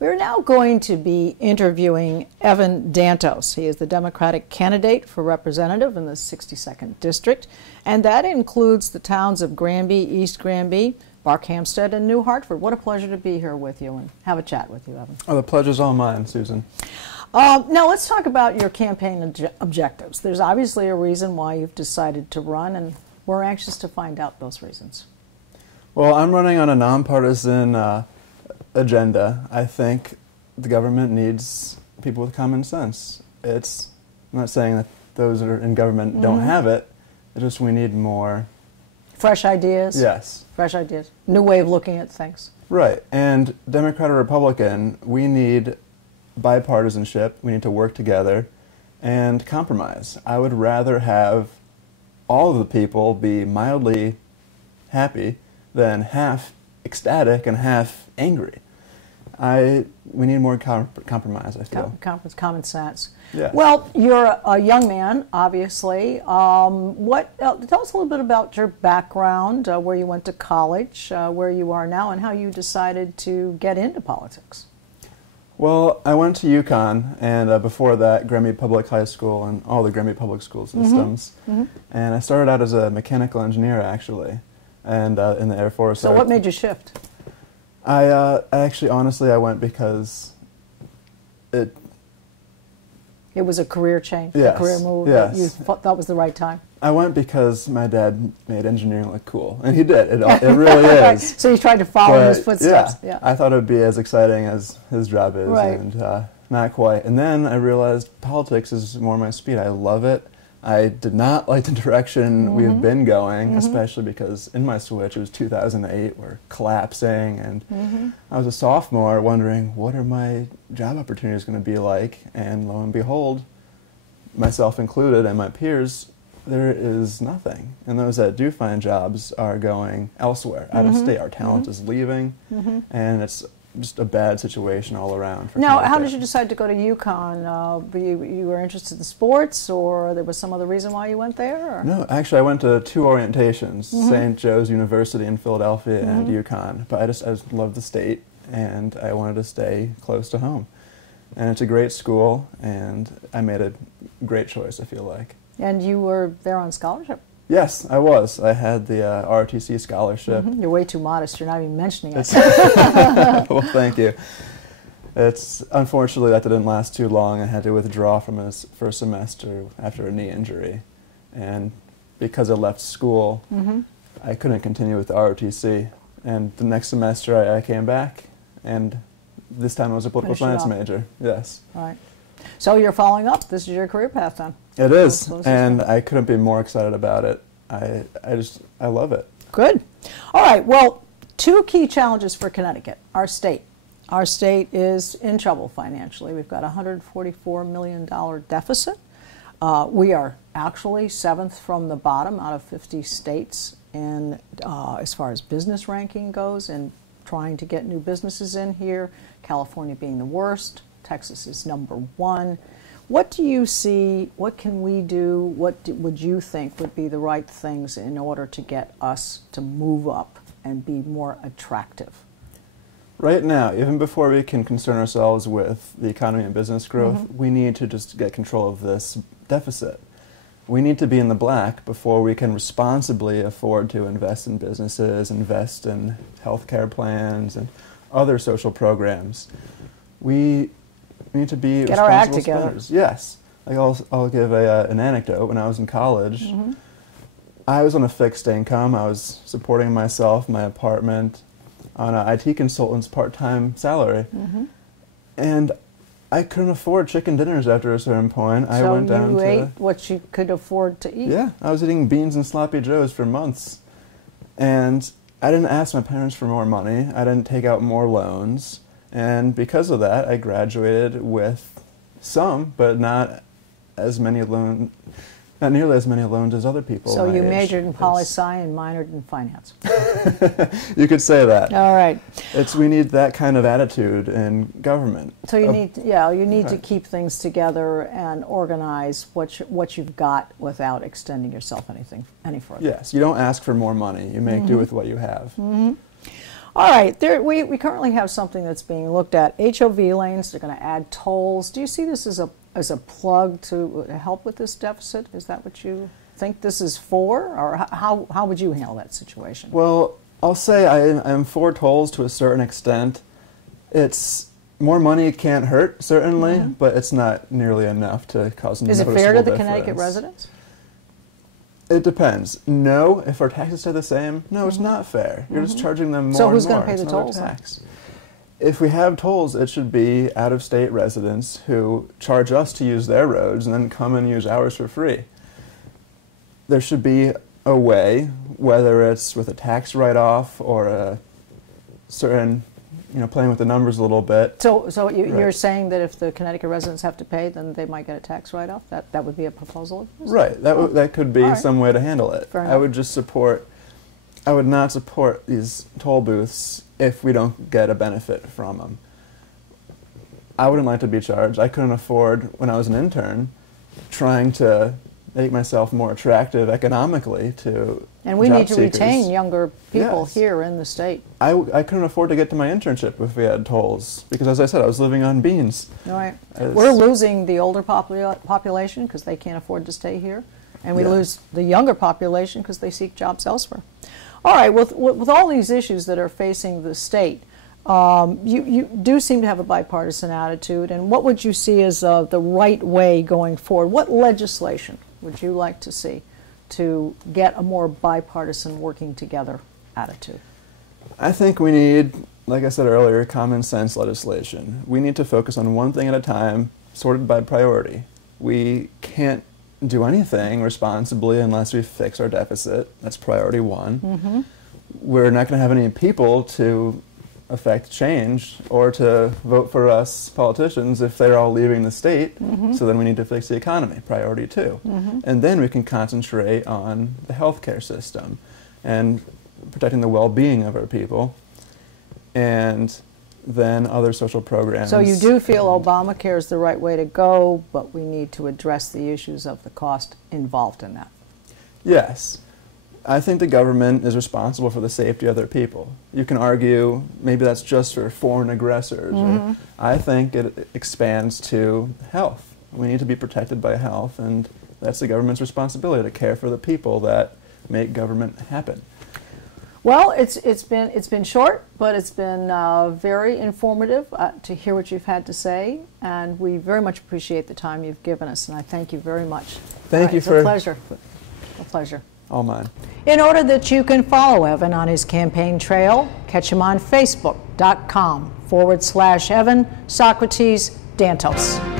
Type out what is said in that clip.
We're now going to be interviewing Evan Dantos. He is the Democratic candidate for representative in the 62nd District, and that includes the towns of Granby, East Granby, Barkhamsted, and New Hartford. What a pleasure to be here with you and have a chat with you, Evan. Oh, the pleasure's all mine, Susan. Now let's talk about your campaign objectives. There's obviously a reason why you've decided to run, and we're anxious to find out those reasons. Well, I'm running on a nonpartisan agenda. I think the government needs people with common sense. I'm not saying that those that are in government don't have it. It's just we need more. Fresh ideas? Yes. Fresh ideas. New way of looking at things. Right. And Democrat or Republican, we need bipartisanship. We need to work together and compromise. I would rather have all of the people be mildly happy than half ecstatic and half angry. We need more compromise, I feel. Common sense. Yes. Well, you're a young man, obviously. Tell us a little bit about your background, where you went to college, where you are now, and how you decided to get into politics. Well, I went to UConn, and before that, Granby Public High School and all the Granby Public School systems. And I started out as a mechanical engineer, actually, and in the Air Force. So what made you shift? I actually, honestly, I went because it was a career change, yes, a career move yes. that you thought was the right time? I went because my dad made engineering look cool, and he did. It really is. So you tried to follow in his footsteps. Yeah, I thought it would be as exciting as his job is, and not quite. And then I realized politics is more my speed. I love it. I did not like the direction we've been going, especially because in my switch, it was 2008, we're collapsing, and I was a sophomore wondering, what are my job opportunities going to be like? And lo and behold, myself included and my peers, there is nothing. And those that do find jobs are going elsewhere, out of state. Our talent is leaving, and it's just a bad situation all around. Now, how did you decide to go to UConn? You were interested in sports, or there was some other reason why you went there? Or? No, actually I went to two orientations, St. Joe's University in Philadelphia and UConn. But I just loved the state, and I wanted to stay close to home. And it's a great school, and I made a great choice, I feel like. And you were there on scholarship? Yes, I was. I had the ROTC scholarship. You're way too modest. You're not even mentioning it. Well, thank you. Unfortunately, that didn't last too long. I had to withdraw from his first semester after a knee injury. And because I left school, I couldn't continue with the ROTC. And the next semester, I came back, and this time I was a political science major. Yes. All right. So you're following up. This is your career path then. It is, and I couldn't be more excited about it. I love it. Good. All right. Well, two key challenges for Connecticut. Our state. Our state is in trouble financially. We've got a $144 million deficit. We are actually 7th from the bottom out of 50 states in as far as business ranking goes, and trying to get new businesses in here. California being the worst. Texas is #1. What do you see, what can we do, what would you think would be the right things in order to get us to move up and be more attractive? Right now, even before we can concern ourselves with the economy and business growth, we need to just get control of this deficit. We need to be in the black before we can responsibly afford to invest in businesses, invest in healthcare plans, and other social programs. We need to be get our act together. Spenders. Yes. Like I'll give an anecdote. When I was in college, I was on a fixed income. I was supporting myself, my apartment, on an IT consultant's part-time salary. And I couldn't afford chicken dinners after a certain point. So I went down you ate what you could afford to eat? Yeah. I was eating beans and sloppy joes for months. And I didn't ask my parents for more money. I didn't take out more loans. And because of that, I graduated with some, but not nearly as many loans as other people. So you majored in poli-sci and minored in finance. You could say that. All right. We need that kind of attitude in government. So you need to keep things together and organize what you've got without extending yourself any further. Yes, you don't ask for more money. You make do with what you have. All right, we currently have something that's being looked at. HOV lanes, they're going to add tolls. Do you see this as a plug to help with this deficit? Is that what you think this is for? Or how would you handle that situation? Well, I'll say I am for tolls to a certain extent. It's more money can't hurt, certainly, but it's not nearly enough to cause a noticeable difference. Is it fair to the Connecticut residents? It depends. No, if our taxes stay the same, no, it's not fair. You're just charging them more So who's and more. going to pay the tolls? Tax. If we have tolls, it should be out-of-state residents who charge us to use their roads and then come and use ours for free. There should be a way, whether it's with a tax write-off or a certain, playing with the numbers a little bit. So you're saying that if the Connecticut residents have to pay, then they might get a tax write-off? That would be a proposal? Right. That could be some way to handle it. Fair enough. I would not support these toll booths if we don't get a benefit from them. I wouldn't like to be charged. I couldn't afford, when I was an intern, trying to make myself more attractive economically to And we job need to seekers. Retain younger people Yes. here in the state. I couldn't afford to get to my internship if we had tolls, because as I said, I was living on beans. All right. We're losing the older population because they can't afford to stay here, and we lose the younger population because they seek jobs elsewhere. All right, with all these issues that are facing the state, you do seem to have a bipartisan attitude, and what would you see as the right way going forward? What legislation would you like to see to get a more bipartisan working together attitude? I think we need, like I said earlier, common sense legislation. We need to focus on one thing at a time, sorted by priority. We can't do anything responsibly unless we fix our deficit. That's priority one. We're not going to have any people to affect change or to vote for us politicians if they're all leaving the state. So then we need to fix the economy, priority two. And then we can concentrate on the healthcare system and protecting the well-being of our people, and then other social programs. So you do feel Obamacare is the right way to go, but we need to address the issues of the cost involved in that. Yes. I think the government is responsible for the safety of their people. You can argue maybe that's just for foreign aggressors. Or I think it expands to health. We need to be protected by health, and that's the government's responsibility to care for the people that make government happen. Well, it's been short, but it's been very informative to hear what you've had to say, and we very much appreciate the time you've given us, and I thank you very much. Thank you it's for a pleasure. A pleasure. All mine. In order that you can follow Evan on his campaign trail, catch him on Facebook.com/Evan Socrates Dantos.